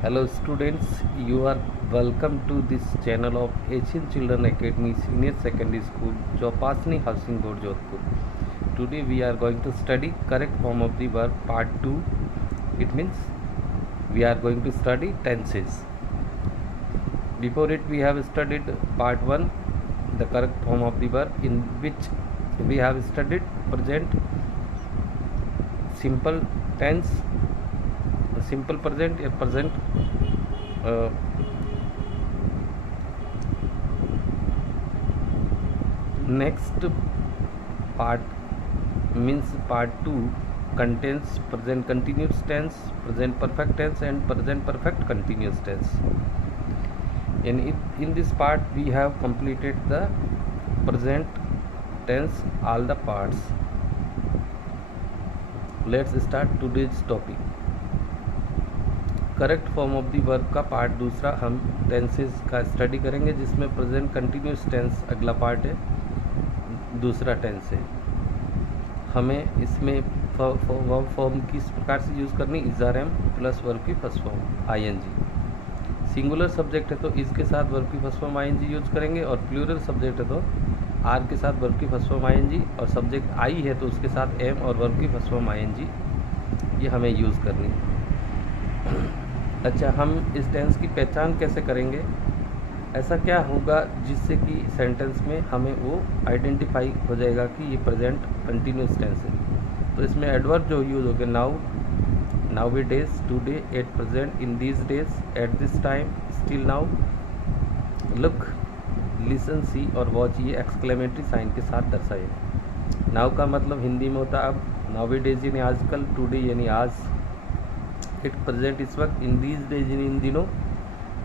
Hello students, you are welcome to this channel of Asian Children Academy Senior Secondary School, Chopasni Housing Board, Jodhpur. Today we are going to study correct form of the verb part 2. It means we are going to study tenses. Before it we have studied part 1, the correct form of the verb, in which we have studied present simple tense, simple present, a present next part means part 2 contains present continuous tense, present perfect tense and present perfect continuous tense. And in this part we have completed the present tense, all the parts. Let's start today's topic. Correct form of the verb का part दूसरा हम tenses का study करेंगे, जिसमें present continuous tense अगला part है, दूसरा tense है। हमें इसमें वर्ब फॉर्म किस प्रकार से यूज़ करनी, is are am plus verb की first form I N G. Singular subject है तो इसके साथ वर्ब की first form I N G use करेंगे, और प्लूरल सब्जेक्ट है तो आर के साथ वर्ब की first form I N G, और सब्जेक्ट आई है तो उसके साथ एम और वर्ब की first form I N G, ये हमें यूज़ करनी है। अच्छा, हम इस टेंस की पहचान कैसे करेंगे? ऐसा क्या होगा जिससे कि सेंटेंस में हमें वो आइडेंटिफाई हो जाएगा कि ये प्रेजेंट कंटिन्यूस टेंस है? तो इसमें एडवर्ब जो यूज़ हो गया, now, nowadays, today, at present, in these days, at this time, still now, look, listen, see और वॉच, ये एक्सक्लेमेटरी साइन के साथ दर्शाए। नाउ का मतलब हिंदी में होता है अब, नाउ डेज यानी आजकल, टुडे यानी आज, इट प्रेजेंट इस वक्त, इन दीज डेज यानी इन दिनों,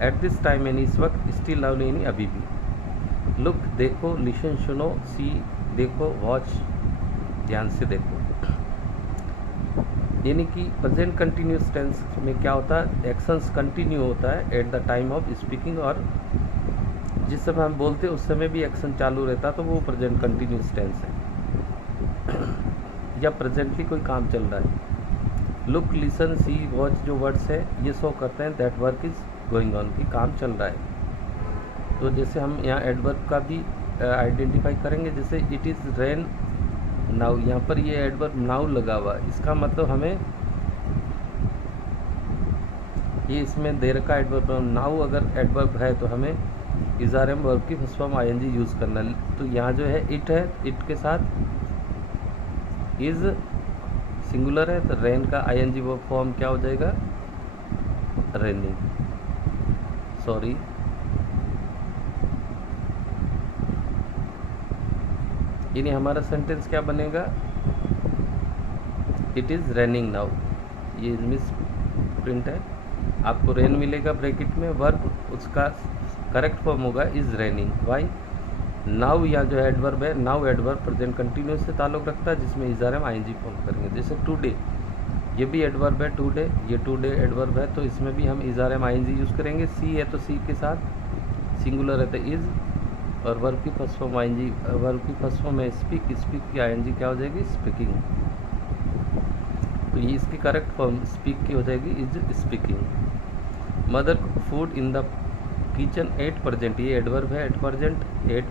एट दिस टाइम यानी इस वक्त, स्टिल नाउ यानी अभी भी। लुक देखो, लिसन सुनो, सी देखो, वॉच ध्यान से देखो। यानी कि प्रेजेंट कंटिन्यूस टेंस में क्या होता है, एक्शंस कंटिन्यू होता है at the time of speaking, और जिस समय हम बोलते हैं उस समय भी एक्शन चालू रहता है, तो वो प्रेजेंट कंटिन्यूस टेंस है। या प्रेजेंटली कोई काम चल रहा है। लुक, लिसन, सी, वॉच जो वर्ड्स है ये शो करते हैं that work is going on, की काम चल रहा है। तो जैसे हम यहाँ एडवर्ब का भी आइडेंटिफाई करेंगे, जैसे इट इज़ रेन नाउ, यहाँ पर ये एडवर्ब नाउ लगा हुआ, इसका मतलब हमें ये इसमें देर का एडवर्ब, नाउ अगर एडवर्ब है तो हमें इज आर एम वर्ब की first form I N G use करना। तो यहाँ जो है इट है, इट के साथ इज सिंगुलर है, तो रेन का I N G verb form क्या हो जाएगा, रेनिंग, सॉरी, यानी हमारा सेंटेंस क्या बनेगा, इट इज़ रेनिंग नाउ। ये मिस प्रिंट है, आपको रेन मिलेगा ब्रैकेट में, वर्ब उसका करेक्ट फॉर्म होगा इज़ रेनिंग। वाई, नाउ यहाँ जो एडवर्ब है, नाउ एडवर्ब प्रेजेंट कंटिन्यूस से ताल्लुक़ रखता है, जिसमें is are am I N G form करेंगे। जैसे टुडे, ये भी एडवर्ब है, टुडे, ये टुडे एडवर्ब है, तो इसमें भी हम is are am I N G use करेंगे। सी है तो सी के साथ सिंगुलर है तो इज़, और वर्ब की first form I N G, verb की फर्स्ट फॉर्म है स्पीक, स्पीक की आई एन जी क्या हो जाएगी, स्पीकिंग। तो ये इसकी करेक्ट फॉर्म स्पीक की हो जाएगी, is speaking. Mother food in the kitchen at present, ये एडवर्ब है, एट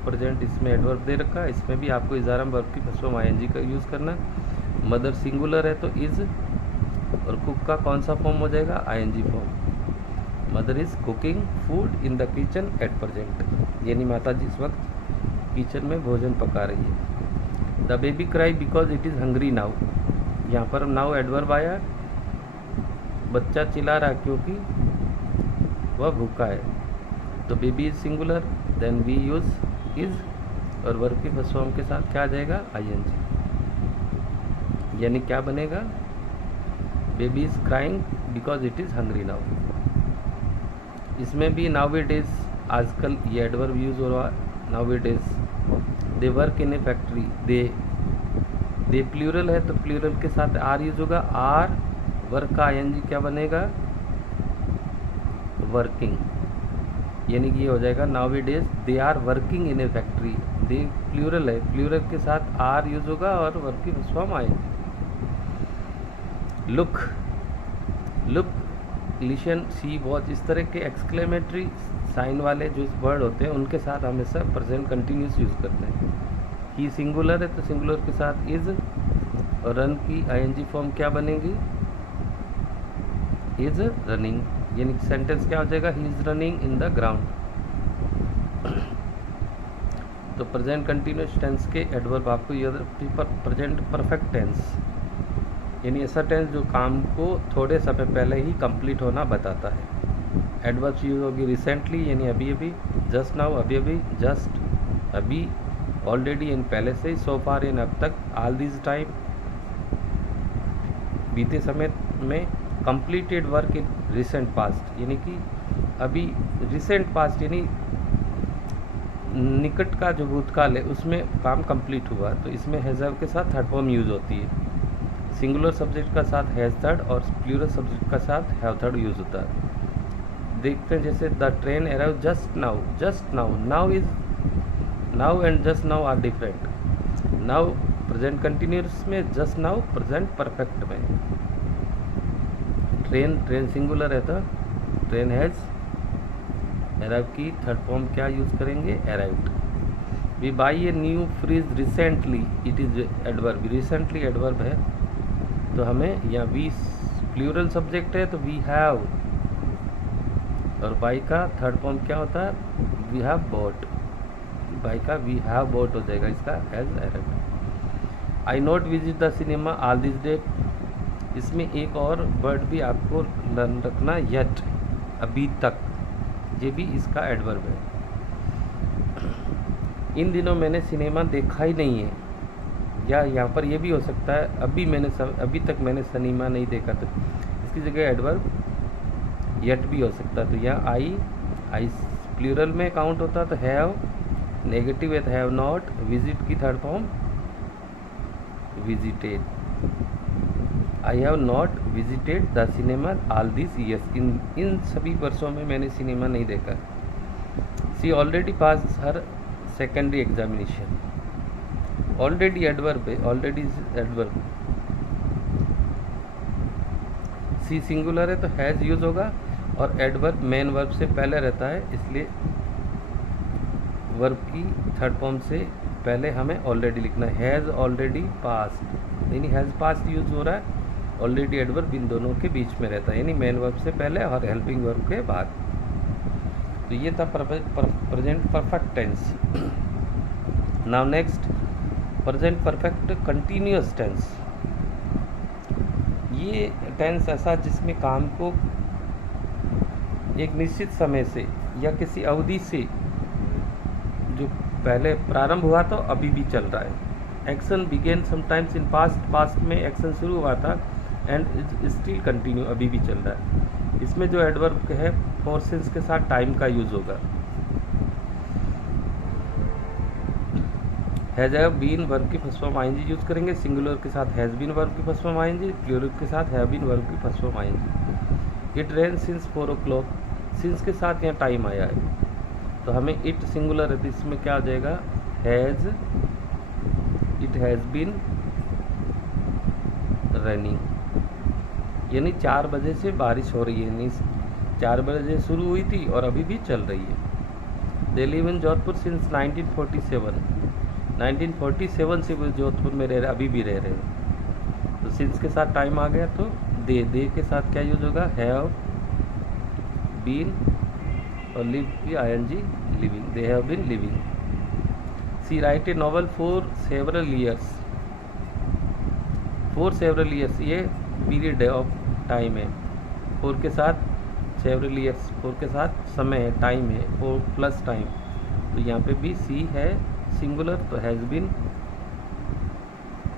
प्रेजेंट, इसमें एडवर्ब दे रखा है, इसमें भी आपको इज आर एम वर्ब की first form I N G का यूज़ करना है। मदर सिंगुलर है तो इज़, और कुक का कौन सा फॉर्म हो जाएगा, I N G form. Mother is cooking food in the kitchen at present, यानी माता जी इस वक्त किचन में भोजन पका रही है। The baby cry because it is hungry now, यहाँ पर नाउ एडवर्ब आया, बच्चा चिल्ला रहा क्योंकि वह भूखा है। तो baby is singular, then we use is, और वर्ब की फर्स्ट फॉर्म के साथ क्या आ जाएगा, आई एन जी, यानी क्या बनेगा, baby is crying because it is hungry now. इसमें भी नाउ डेज, आजकल ये एडवर्ब यूज हो रहा है, now days. They work in a factory, they plural है तो प्लूरल के साथ आर यूज होगा, आर वर्क का आई एन जी क्या बनेगा, वर्किंग, यानी कि ये हो जाएगा now days they are working in a factory. They plural है, प्लूरल के साथ आर यूज होगा और वर्ब की फॉर्म आएगी। Look, look listen, she, watch, इस तरह के एक्सक्लेमेटरी साइन वाले जो वर्ड होते हैं उनके साथ हमेशा प्रेजेंट कंटिन्यूस यूज़ करते हैं। ही सिंगुलर है तो सिंगुलर के साथ इज, और रन की आईएनजी फॉर्म क्या बनेगी, इज रनिंग, यानी कि सेंटेंस क्या हो जाएगा, he is running in the ground. तो प्रेजेंट कंटिन्यूस टेंस के एडवर्ब आपको याद, प्रेजेंट परफेक्ट टेंस यानी ऐसा टेंस जो काम को थोड़े समय पहले ही कंप्लीट होना बताता है। एडवर्ब्स यूज होगी रिसेंटली यानी अभी अभी, जस्ट नाउ अभी अभी, जस्ट अभी, ऑलरेडी यानी पहले से ही, सो फार यानी अब तक, ऑल दिस टाइम बीते समय में, completed work in recent past यानी कि अभी रिसेंट पास्ट यानी निकट का जो भूतकाल है उसमें काम कंप्लीट हुआ, तो इसमें हैज़ के साथ थर्ड फॉर्म यूज़ होती है। सिंगुलर सब्जेक्ट का साथ हैज़ थर्ड और प्लूरल सब्जेक्ट का साथ हैव थर्ड यूज़ होता है। देखते हैं जैसे the train arrive just now, just now, now is, now and just now are different. Now present continuous में, जस्ट नाउ प्रेजेंट परफेक्ट में। ट्रेन, ट्रेन सिंगुलर है तो ट्रेन हैज़, अराइव की थर्ड फॉर्म क्या यूज़ करेंगे, arrived. We buy a new fridge recently, it is adverb, recently adverb है तो हमें या वी प्लूरल सब्जेक्ट है तो वी हैव, और बाई का थर्ड फॉर्म क्या होता है, वी हैव बॉट, बाई का वी हैव बॉट हो जाएगा, इसका has arrived. I not visit the cinema all this date, इसमें एक और वर्ड भी आपको लर्न रखना, येट, अभी तक, ये भी इसका एडवर्ब है। इन दिनों मैंने सिनेमा देखा ही नहीं है, या यहाँ पर ये भी हो सकता है अभी तक मैंने सिनेमा नहीं देखा, तो इसकी जगह एडवर्ब येट भी हो सकता है। तो यहाँ आई प्लूरल में काउंट होता तो हैव, नेगेटिव है तो हैव नॉट, विजिट की third form visited, I have not visited the cinema all this years, इन सभी वर्षों में मैंने सिनेमा नहीं देखा। She already pass her secondary examination, already adverb है, ऑलरेडी एडवर्ब। सी सिंगुलर है तो हैज़ यूज होगा, और एडवर्ब मेन वर्ब से पहले रहता है, इसलिए वर्ब की थर्ड फॉर्म से पहले हमें ऑलरेडी लिखना है। हैज़ ऑलरेडी पास्ट यानी हैज़ पास्ट यूज हो रहा है, ऑलरेडी एडवर्ब इन दोनों के बीच में रहता है यानी मेन वर्ब से पहले और हेल्पिंग वर्ब के बाद। तो ये था present perfect tense. Now next, present perfect continuous tense. ये टेंस ऐसा जिसमें काम को एक निश्चित समय से या किसी अवधि से जो पहले प्रारंभ हुआ तो अभी भी चल रहा है। Action begin sometimes in past, past में एक्शन शुरू हुआ था एंड स्टिल कंटिन्यू, अभी भी चल रहा है। इसमें जो एडवर्ब है फोर सिंस के साथ टाइम का यूज होगा। हैज हैव बीन वर्ब की फर्स्ट फॉर्म आईएनजी यूज करेंगे, सिंगुलर के साथ हैज बीन वर्ब की फर्स्ट फॉर्म आईएनजी, प्लूरल के साथ हैव बीन वर्ब की first form ING. It rain since 4 o'clock, since के साथ यहाँ टाइम आया है तो हमें इट सिंगुलर है तो इसमें क्या आ जाएगा, has, it has been raining, यानी 4 बजे से बारिश हो रही है, यानी 4 बजे शुरू हुई थी और अभी भी चल रही है। They live in Jodhpur since 1947, 1947 से वो जोधपुर में रह रहे, अभी भी रह रहे हैं। तो सिंस के साथ टाइम आ गया तो दे के साथ क्या यूज होगा, हैव बीन, और लिव की ING living, they have been living. She write a novel for several years, for several years ये पीरियड है ऑफ टाइम है, फोर के साथ सेवरल ईयर्स, फोर के साथ समय है, टाइम है, फोर प्लस टाइम, तो यहाँ पे भी सी है सिंगुलर तो has been,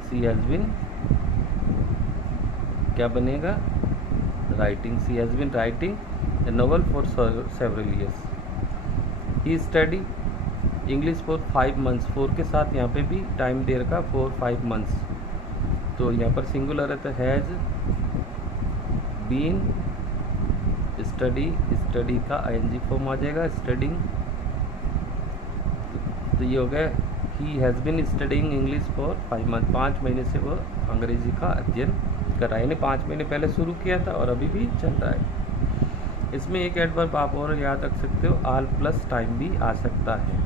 she has been क्या बनेगा, writing, she has been writing a novel for several years. He study English for 5 months, 4 के साथ यहाँ पे भी टाइम दे रखा 4-5 months, तो यहाँ पर सिंगुलर है तो हैज़ बीन स्टडी, स्टडी का आईएनजी फॉर्म आ जाएगा, स्टडिंग, तो ये हो गया he has been studying English for 5 months, 5 महीने से वो अंग्रेजी का अध्ययन कर रहा है, यानी 5 महीने पहले शुरू किया था और अभी भी चल रहा है। इसमें एक एडवर्ब आप और याद रख सकते हो, आल प्लस टाइम भी आ सकता है।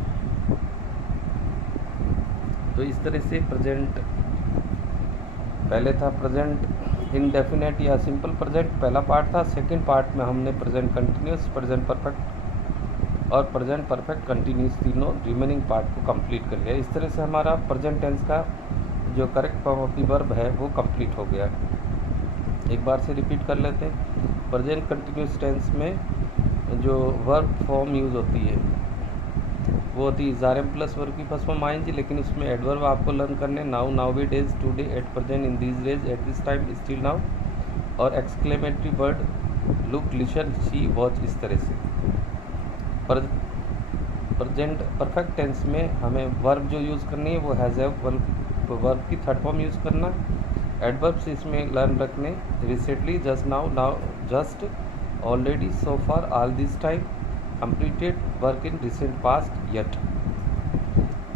तो इस तरह से प्रेजेंट, पहले था प्रेजेंट इनडेफिनेट या सिंपल प्रेजेंट, पहला पार्ट था। सेकंड पार्ट में हमने प्रेजेंट कंटिन्यूस, प्रेजेंट परफेक्ट और प्रेजेंट परफेक्ट कंटिन्यूस तीनों रिमेनिंग पार्ट को कंप्लीट कर लिया। इस तरह से हमारा प्रेजेंट टेंस का जो correct form of the verb है वो कंप्लीट हो गया। एक बार से रिपीट कर लेते हैं। प्रेजेंट कंटिन्यूस टेंस में जो वर्ब फॉर्म यूज़ होती है वो होती है ज़ारेम प्लस वर्ब की फर्स्ट फॉर्म आएंगी, लेकिन उसमें एडवर्ब आपको लर्न करने now, now it is, today, at present, in these days, at this time, still now और एक्सक्लेमेटरी वर्ड लुक, लिसन, सी, वॉच। इस तरह से प्रेजेंट परफेक्ट टेंस में हमें वर्ब जो यूज़ करनी है वो हैज़ हैव वर्ब की थर्ड फॉर्म यूज़ करना। एडवर्ब्स इसमें लर्न रखने recently, just now, now, just, already, so far, all this time, completed, work in recent past, yet.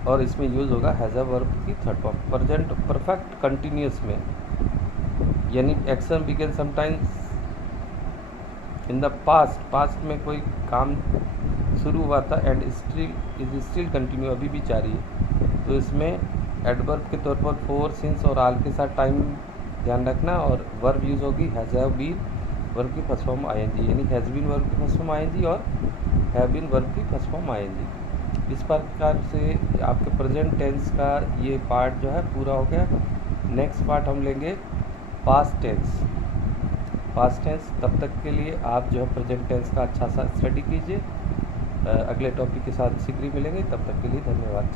और इसमें यूज़ होगा हैज़ अ वर्ब की third form. Present perfect continuous में यानी action begin sometimes in the past, past में कोई काम शुरू हुआ था and still is still continue, अभी भी जारी है, तो इसमें एडवर्ब के तौर पर फोर, सिंस और आल के साथ टाइम ध्यान रखना। और वर्ब यूज़ होगी हैज़ हैव बीन वर्ब की फर्स्ट फॉर्म आईएनजी, यानी हैज़ बीन वर्ब की फर्स्ट फॉर्म आईएनजी और हैव बीन वर्ब की फर्स्ट फॉर्म आईएनजी। इस प्रकार से आपके प्रेजेंट टेंस का ये पार्ट जो है पूरा हो गया। नेक्स्ट पार्ट हम लेंगे पास्ट टेंस। पास्ट टेंस, तब तक के लिए आप जो है प्रेजेंट टेंस का अच्छा सा स्टडी कीजिए। अगले टॉपिक के साथ शीघ्र मिलेंगे, तब तक के लिए धन्यवाद।